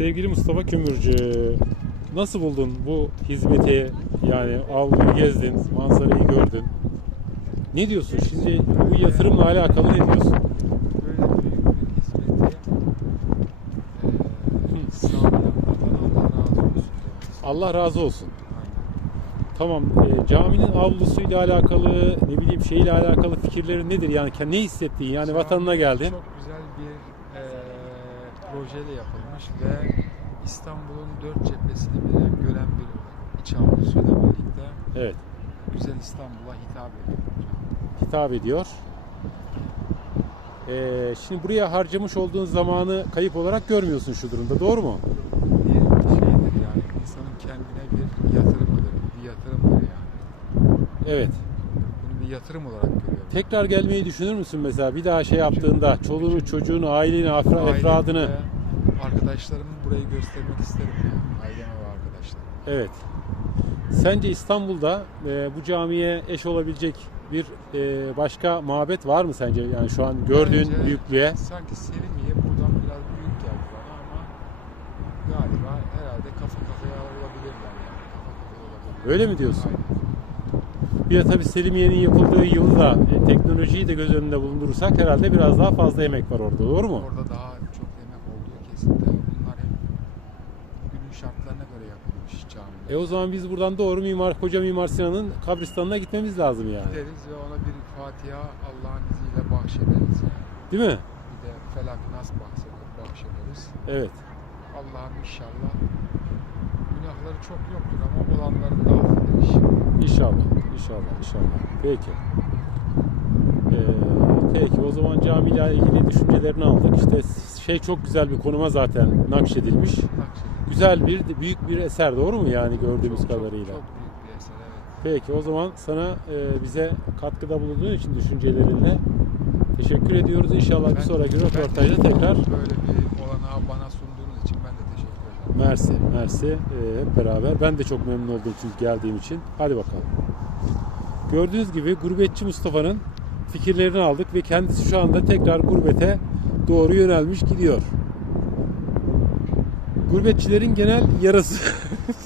Sevgili Mustafa Kömürcü, nasıl buldun bu hizmeti? Yani avluyu gezdin, manzarayı gördün. Ne diyorsun? Şimdi bu yatırımla alakalı ne diyorsun? Sağlayanlardan Allah razı olsun. Tamam, e, caminin avlusuyla alakalı, ne bileyim şeyle alakalı fikirlerin nedir? Yani ne hissettiğin? Yani vatanına geldin. Çok güzel bir eee projeyle yapılmış ve İstanbul'un dört cephesini birden gören bir iç avlusuyla birlikte Evet, güzel İstanbul'a hitap ediyor. hitap ediyor. E, şimdi buraya harcamış olduğun zamanı kayıp olarak görmüyorsun şu durumda, doğru mu? Bir şeydir yani insanın kendine bir yatırımıdır, bir yatırımdır yani. Evet. Yatırım olarak görüyorum. Tekrar gelmeyi düşünür müsün mesela? Bir daha şey yaptığında, çoluğunu, çocuğunu, aileni, afra, efradını. Arkadaşlarımı burayı göstermek isterim. Aileme ve arkadaşlarıma. Evet. Sence İstanbul'da e, bu camiye eş olabilecek bir e, başka mabet var mı sence? Yani şu an gördüğün Bence büyüklüğe. Sanki Selimiye buradan biraz büyük geldi bana ama galiba herhalde kafa kafaya olabilirler yani. Kafa kafaya olabilirler. Öyle mi diyorsun? Aynen. Bir de tabii Selimiye'nin yapıldığı yılda e, teknolojiyi de göz önünde bulundurursak herhalde biraz daha fazla emek var orada. Doğru mu? Orada daha çok emek olduğu kesin. Bunlar hep günün şartlarına göre yapılmış camiler. E o zaman biz buradan doğru Mimar Koca Mimar Sinan'ın kabristanına gitmemiz lazım yani. Gideriz ve ona bir Fatiha Allah'ın izniyle bahşederiz yani. Değil mi? Bir de Felak Nas bahseder, bahşederiz. Evet. Allah'ım inşallah günahları çok yoktur ama olanların da affeder inşallah. İnşallah, inşallah, inşallah. Peki. Ee, peki o zaman camiyle ilgili düşüncelerini aldık. İşte şey çok güzel bir konuma zaten nakşedilmiş. Güzel bir, büyük bir eser doğru mu yani gördüğümüz Çok, çok, kadarıyla? Çok büyük bir eser evet. Peki o zaman sana e, bize katkıda bulunduğun için düşüncelerinle teşekkür ediyoruz. İnşallah bir Ben- sonraki ben röportajda tekrar. Böyle bir olanağı bana sunduğunuz için ben de teşekkür ederim. Mersi, Mersi e, hep beraber. Ben de çok memnun oldum çünkü geldiğim için. Hadi bakalım. Gördüğünüz gibi gurbetçi Mustafa'nın fikirlerini aldık ve kendisi şu anda tekrar gurbete doğru yönelmiş gidiyor. Gurbetçilerin genel yarası